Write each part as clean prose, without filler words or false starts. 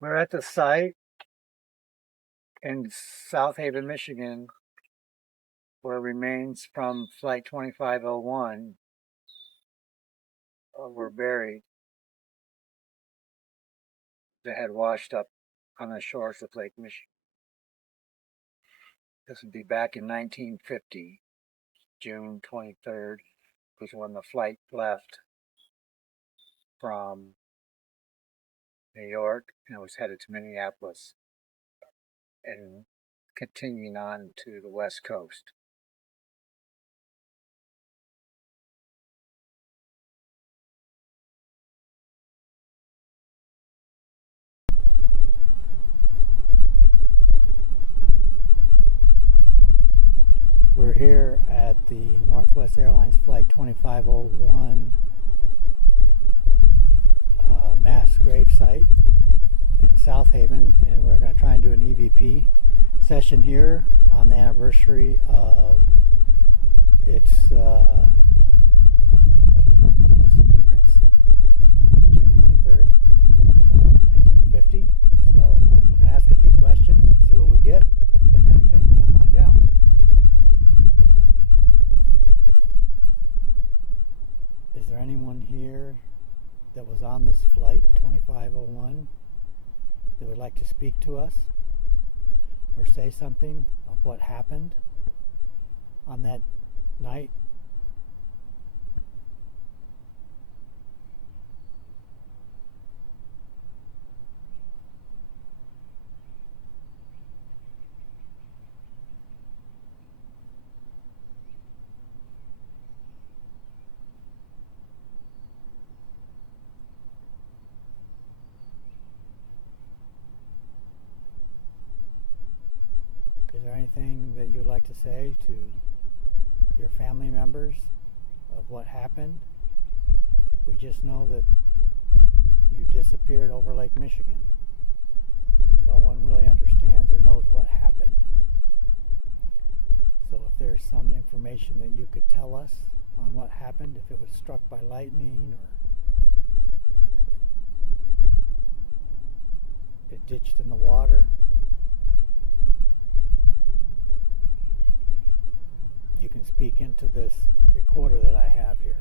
We're at the site in South Haven, Michigan, where remains from Flight 2501 were buried that had washed up on the shores of Lake Michigan. This would be back in 1950, June 23rd, was when the flight left from New York and it was headed to Minneapolis and continuing on to the West Coast. We're here at the Northwest Airlines Flight 2501 mass grave site in South Haven, and we're going to try and do an EVP session here on the anniversary of its disappearance on June 23rd, 1950. So we're going to ask a few questions and see what we get. If anything, we'll find out. Is there anyone here that was on this flight 2501 that would like to speak to us or say something of what happened on that night? Is there anything that you'd like to say to your family members of what happened? We just know that you disappeared over Lake Michigan, and no one really understands or knows what happened. So if there's some information that you could tell us on what happened, if it was struck by lightning or it ditched in the water, you can speak into this recorder that I have here.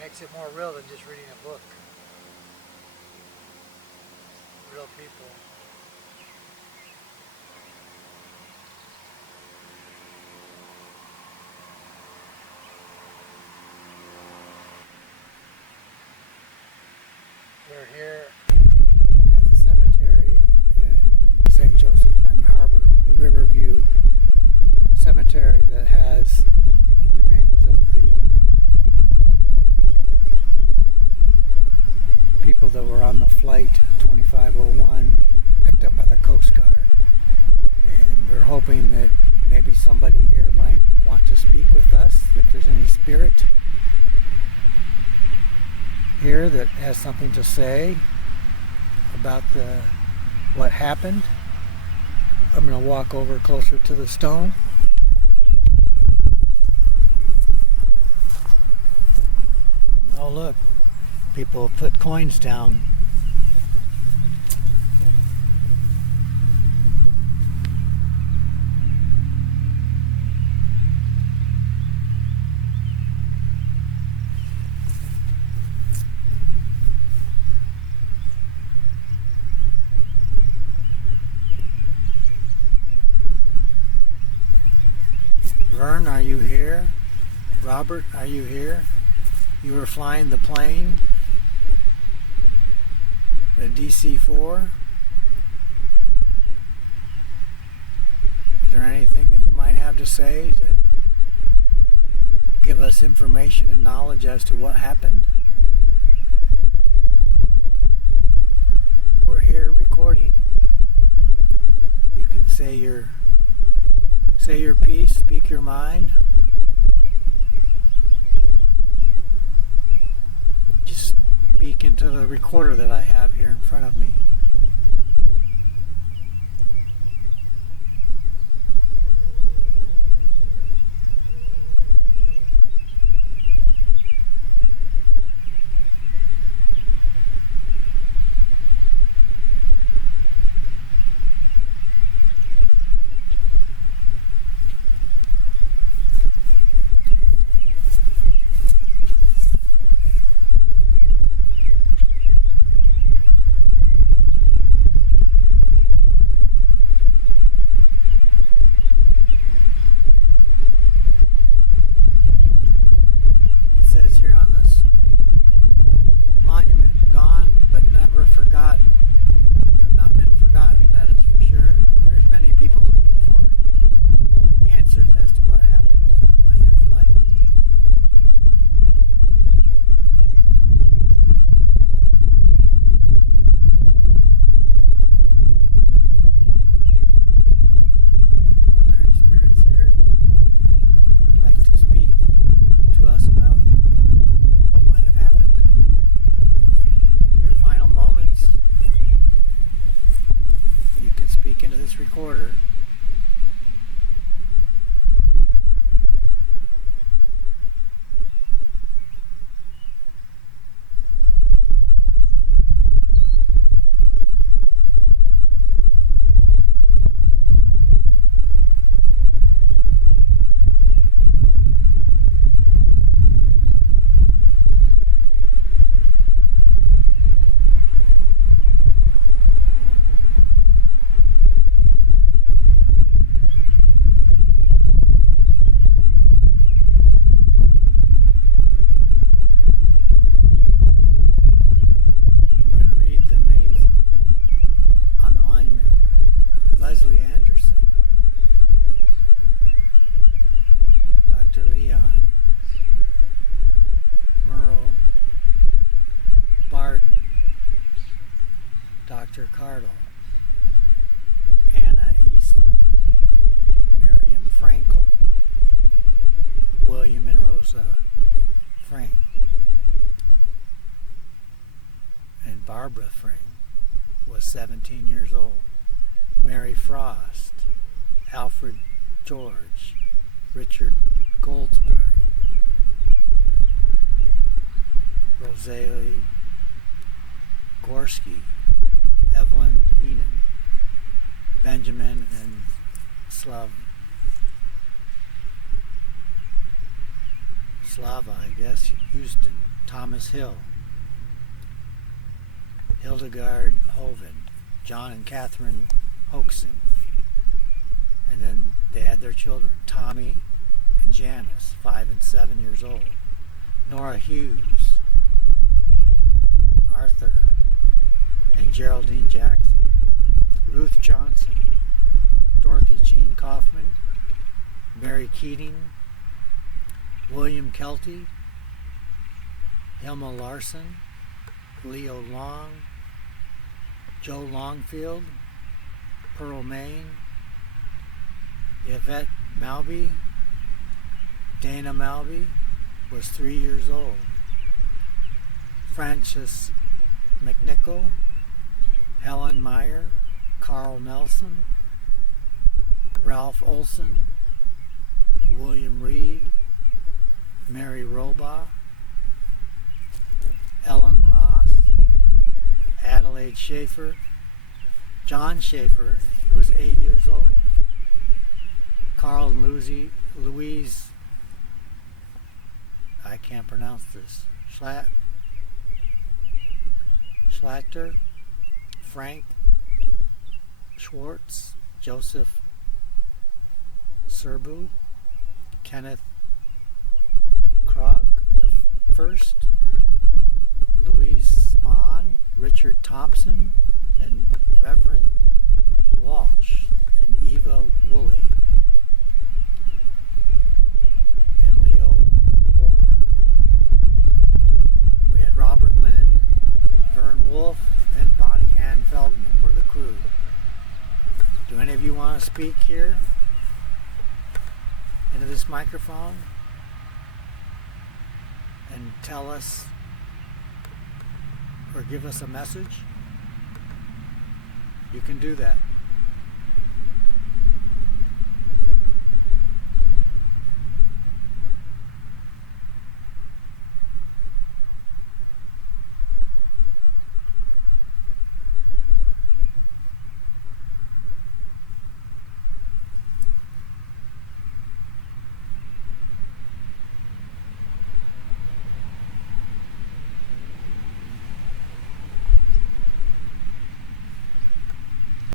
Makes it more real than just reading a book. Real people. We're here at the cemetery in St. Joseph Benton Harbor, the Riverview Cemetery that has remains of the people that were on the flight 2501 picked up by the Coast Guard. And we're hoping that maybe somebody here might want to speak with us if there's any spirit here that has something to say about what happened. I'm going to walk over closer to the stone. Oh look, people put coins down. Vern, are you here? Robert, are you here? You were flying the plane, the DC-4. Is there anything that you might have to say to give us information and knowledge as to what happened? We're here recording. You can say your piece, speak your mind. Just speak into the recorder that I have here in front of me. Here on this monument, gone but never forgotten. You have not been forgotten, that is for sure. There's many people looking for answers as to what happened on your flight. Are there any spirits here who would like to speak to us about what might have happened? Your final moments? You can speak into this recorder. Dr. Cardle, Anna Eastman, Miriam Frankel, William and Rosa Frank, and Barbara Frank was 17 years old. Mary Frost, Alfred George, Richard Goldsberry, Rosalie Gorski, Evelyn Heenan, Benjamin and Slava, I guess, Houston, Thomas Hill, Hildegard Hovind, John and Catherine Hoaxing, and then they had their children, Tommy and Janice, 5 and 7 years old, Nora Hughes, Arthur and Geraldine Jackson, Ruth Johnson, Dorothy Jean Kaufman, Mary Keating, William Kelty, Hilma Larson, Leo Long, Joe Longfield, Pearl Main, Yvette Malby, Dana Malby, was 3 years old. Francis McNichol, Helen Meyer, Carl Nelson, Ralph Olson, William Reed, Mary Roba, Ellen Ross, Adelaide Schaefer, John Schaefer, he was 8 years old. Carl and Louise, I can't pronounce this, Schlatter, Frank Schwartz, Joseph Serbu, Kenneth Krog the first, Louise Spahn, Richard Thompson, and Reverend Walsh, and Eva Woolley, and Leo Waller. We had Robert Lynn, Vern Wolf, and Bonnie Ann Feldman were the crew. Do any of you want to speak here into this microphone and tell us or give us a message? You can do that.